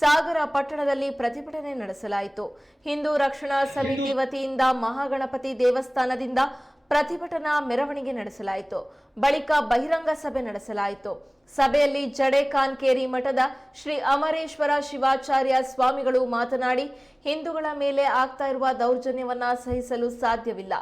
ಸಾಗರ ಪಟ್ಟಣದಲ್ಲಿ ಪ್ರತಿಭಟನೆ ನಡೆಸಲಾಯಿತು. ಹಿಂದೂ ರಕ್ಷಣಾ ಸಮಿತಿ ವತಿಯಿಂದ ಮಹಾಗಣಪತಿ ದೇವಸ್ಥಾನದಿಂದ ಪ್ರತಿಭಟನಾ ಮೆರವಣಿಗೆ ನಡೆಸಲಾಯಿತು. ಬಳಿಕ ಬಹಿರಂಗ ಸಭೆ ನಡೆಸಲಾಯಿತು. ಸಭೆಯಲ್ಲಿ ಜಡೆ ಕಾನ್ಕೇರಿ ಮಠದ ಶ್ರೀ ಅಮರೇಶ್ವರ ಶಿವಾಚಾರ್ಯ ಸ್ವಾಮಿಗಳು ಮಾತನಾಡಿ, ಹಿಂದೂಗಳ ಮೇಲೆ ಆಗ್ತಾ ಇರುವ ದೌರ್ಜನ್ಯವನ್ನ ಸಹಿಸಲು ಸಾಧ್ಯವಿಲ್ಲ.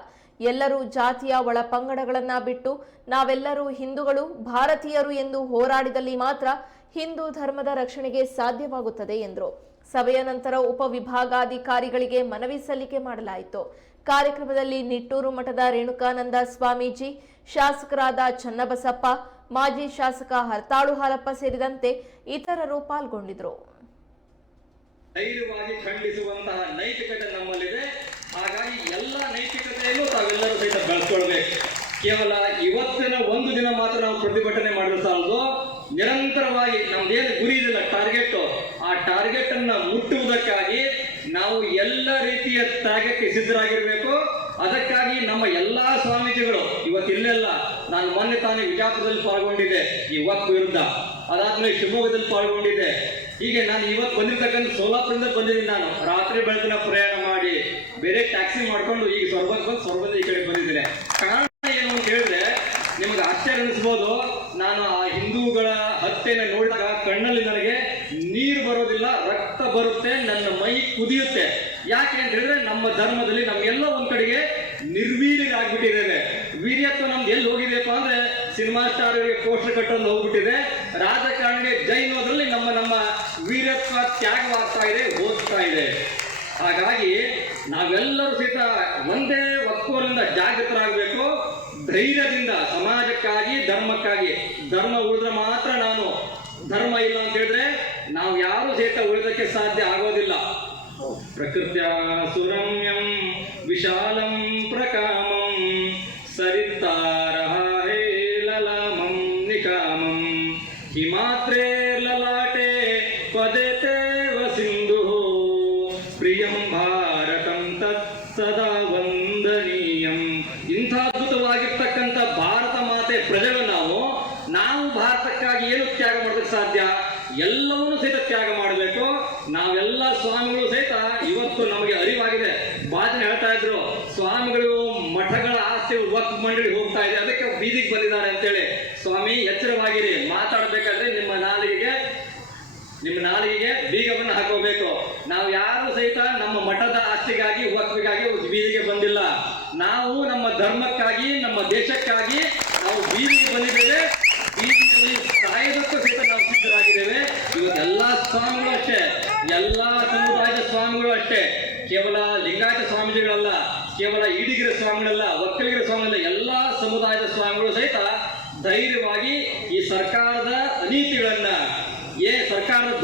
ಎಲ್ಲರೂ ಜಾತಿಯ ಒಳಪಂಗಡಗಳನ್ನ ಬಿಟ್ಟು ನಾವೆಲ್ಲರೂ ಹಿಂದೂಗಳು, ಭಾರತೀಯರು ಎಂದು ಹೋರಾಡಿದಲ್ಲಿ ಮಾತ್ರ ಹಿಂದೂ ಧರ್ಮದ ರಕ್ಷಣೆಗೆ ಸಾಧ್ಯವಾಗುತ್ತದೆ ಎಂದರು. ಸಭೆಯ ನಂತರ ಉಪವಿಭಾಗಾಧಿಕಾರಿಗಳಿಗೆ ಮನವಿ ಸಲ್ಲಿಕೆ ಮಾಡಲಾಯಿತು. ಕಾರ್ಯಕ್ರಮದಲ್ಲಿ ನಿಟ್ಟೂರು ಮಠದ ರೇಣುಕಾನಂದ ಸ್ವಾಮೀಜಿ, ಶಾಸಕರಾದ ಚನ್ನಬಸಪ್ಪ, ಮಾಜಿ ಶಾಸಕ ಹರ್ತಾಳು ಹಾಲಪ್ಪ ಸೇರಿದಂತೆ ಇತರರು ಪಾಲ್ಗೊಂಡಿದ್ದರು. ಧೈರ್ಯವಾಗಿ ಖಂಡಿಸುವಂತಹ ನೈತಿಕತೆ ನಮ್ಮಲ್ಲಿದೆ. ಹಾಗಾಗಿ ಎಲ್ಲ ನೈತಿಕತೆಯನ್ನು ತಾವೆಲ್ಲರೂ ಸಹಿತ ಬೆಳೆಸ್ಕೊಳ್ಬೇಕು. ಕೇವಲ ಇವತ್ತಿನ ಒಂದು ದಿನ ಮಾತ್ರ ನಾವು ಪ್ರತಿಭಟನೆ ಮಾಡಲು ಸಾಲದು. ನಿರಂತರವಾಗಿ ನಮ್ದೇನು ಗುರಿ ಇದೆಯಲ್ಲ, ಟಾರ್ಗೆಟ್, ಆ ಟಾರ್ಗೆಟ್ ಅನ್ನ ಮುಟ್ಟುವುದಕ್ಕಾಗಿ ನಾವು ಎಲ್ಲ ರೀತಿಯ ತ್ಯಾಗಕ್ಕೆ ಸಿದ್ಧರಾಗಿರ್ಬೇಕು. ಅದಕ್ಕಾಗಿ ನಮ್ಮ ಎಲ್ಲಾ ಸ್ವಾಮೀಜಿಗಳು ಇವತ್ತಿಲ್ಲೆಲ್ಲ, ನಾನು ಮೊನ್ನೆ ತಾನೇ ವಿಜಾಪುರದಲ್ಲಿ ಪಾಲ್ಗೊಂಡಿದ್ದೆ ಈ ವಕ್ಫ್ ವಿರುದ್ಧ, ಅದಾದ್ಮೇಲೆ ಶಿವಮೊಗ್ಗದಲ್ಲಿ ಪಾಲ್ಗೊಂಡಿದ್ದೆ. ಹೀಗೆ ನಾನು ಇವತ್ತು ಬಂದಿರ್ತಕ್ಕಂಥ ಸೋಲಾಪುರದಿಂದ ಬಂದಿದ್ದೀನಿ. ನಾನು ರಾತ್ರಿ ಬೆಳಕಿನ ಪ್ರಯಾಣ ಮಾಡಿ ಬೇರೆ ಟ್ಯಾಕ್ಸಿ ಮಾಡ್ಕೊಂಡು ಈಗ ಸೊರಬದ ಈ ಕಡೆ ಬಂದಿದ್ದೇನೆ. ಕಾರಣ ಏನು ಅಂತ ಹೇಳಿದ್ರೆ ನಿಮಗೆ ಆಶ್ಚರ್ಯ ಅನಿಸ್ಬೋದು. ನಾನು ಆ ಹಿಂದೂಗಳ ಹತ್ಯೆನ ನೋಡಿದಾಗ ಕಣ್ಣಲ್ಲಿ ನನಗೆ ನೀರು ಬರೋದಿಲ್ಲ, ರಕ್ತ ಬರುತ್ತೆ, ನನ್ನ ಮೈ ಕುದಿಯುತ್ತೆ. ಯಾಕೆ ಅಂತ ಹೇಳಿದ್ರೆ ನಮ್ಮ ಧರ್ಮದಲ್ಲಿ ನಮ್ಗೆಲ್ಲ ಒಂದ್ ಕಡೆಗೆ ನಿರ್ವೀರ್ಯರಾಗ್ಬಿಟ್ಟಿದ್ದೇವೆ. ವೀರ್ಯತ್ವ ನಮ್ದು ಎಲ್ಲಿ ಹೋಗಿದೆಯಪ್ಪ ಅಂದ್ರೆ ಸಿನಿಮಾ ಸ್ಟಾರ್ಗಳಿಗೆ ಪೋಸ್ಟರ್ ಕಟ್ಟೊಂದು ಹೋಗ್ಬಿಟ್ಟಿದೆ. ರಾಜಕಾರಣಿಗೆ ಜೈನೋದ್ರಲ್ಲಿ ನಮ್ಮ ವೀರ್ಯತ್ವ ತ್ಯಾಗವಾಗ್ತಾ ಇದೆ, ಹೋಗ್ತಾ ಇದೆ. ಹಾಗಾಗಿ ನಾವೆಲ್ಲರೂ ಸಹಿತ ಒಂದೇ ಒಕ್ಕೂಲಿಂದ ಜಾಗೃತರಾಗಬೇಕು. ಧೈರ್ಯದಿಂದ ಸಮಾಜಕ್ಕಾಗಿ, ಧರ್ಮಕ್ಕಾಗಿ. ಧರ್ಮ ಉಳಿದ್ರೆ ಮಾತ್ರ ನಾನು, ಧರ್ಮ ಇಲ್ಲ ಅಂತ ಹೇಳಿದ್ರೆ ನಾವು ಯಾರು ಸಹಿತ ಉಳಿದಕ್ಕೆ ಸಾಧ್ಯ ಆಗೋದಿಲ್ಲ. ಪ್ರಕೃತ್ಯ ಸುರಮ್ಯಂ ವಿಶಾಲಂ ಪ್ರಕಾಮಂ ಸರಿತಾರಹ ಲಲಾಮಂ ನಿಕಾಮಂ ಹಿಮಾತ್ರೇ ಲಲಾಟೆ ಪದೇತೆ ಸಿಂಧು ಪ್ರಿಯಂ ಭಾರತಂ ತತ್ ಸದಾ ವಂದನೀಯಂ. ಇಂಥ ಅದ್ಭುತವಾಗಿರ್ತಕ್ಕಂಥ ಭಾರತ ಮಾತೆ ಪ್ರಜೆಗಳು ನಾವು ಭಾರತಕ್ಕಾಗಿ ಏನು ತ್ಯಾಗ ಮಾಡೋದಕ್ಕೆ ಸಾಧ್ಯ? ಎಲ್ಲವನ್ನೂ ಸಹಿತ ತ್ಯಾಗ ಮಾಡಬೇಕು. ನಾವೆಲ್ಲ ಸ್ವಾಮಿಗಳು ಸಹಿತ ಇವತ್ತು ನಮಗೆ ಅರಿವಾಗಿದೆ. ಬಾಜನ ಹೇಳ್ತಾ ಇದ್ರು, ಸ್ವಾಮಿಗಳು ಮಠಗಳ ಆಸ್ತಿ ವಕ್ಫ್ ಮಂಡಳಿ ಹೋಗ್ತಾ ಇದೆ, ಅದಕ್ಕೆ ಬೀದಿಗೆ ಬಂದಿದ್ದಾರೆ ಅಂತೇಳಿ. ಸ್ವಾಮಿ ಎಚ್ಚರವಾಗಿರಿ. ಮಾತಾಡಬೇಕಾದ್ರೆ ನಿಮ್ಮ ನಾಲಿಗೆಗೆ ಬೀಗವನ್ನು ಹಾಕೋಬೇಕು. ನಾವು ಯಾರು ಸಹಿತ ನಮ್ಮ ಮಠದ ಆಸ್ತಿಗಾಗಿ, ವಕ್ಫಿಗಾಗಿ ಬೀದಿಗೆ ಬಂದಿಲ್ಲ. ನಾವು ನಮ್ಮ ಧರ್ಮಕ್ಕಾಗಿ, ನಮ್ಮ ದೇಶಕ್ಕಾಗಿ ನಾವು ಬೀದಿಗೆ ಬಂದಿದ್ದೇವೆ. ಬೀದಿಯಲ್ಲಿ ಸಾಯೋದಕ್ಕೂ ಸಹಿತ ನಾವು ಸಿದ್ಧರಾಗಿದ್ದೇವೆ. ಇವತ್ತೆಲ್ಲ ಸ್ವಾಮಿಗಳು ಅಷ್ಟೇ, ಎಲ್ಲಾ ಸಮುದಾಯದ ಸ್ವಾಮಿಗಳು ಅಷ್ಟೇ. ಕೇವಲ ಲಿಂಗಾಯತ ಸ್ವಾಮೀಜಿಗಳಲ್ಲ, ಕೇವಲ ಈಡಿಗರ ಸ್ವಾಮಿಗಳಲ್ಲ, ಒಕ್ಕಲಿಗರ ಸ್ವಾಮಿಗಳಲ್ಲ, ಎಲ್ಲಾ ಸಮುದಾಯದ ಸ್ವಾಮಿಗಳು ಸಹಿತ ಧೈರ್ಯವಾಗಿ ಈ ಸರ್ಕಾರದ ಅನೀತಿಗಳನ್ನ, ಸರ್ಕಾರದ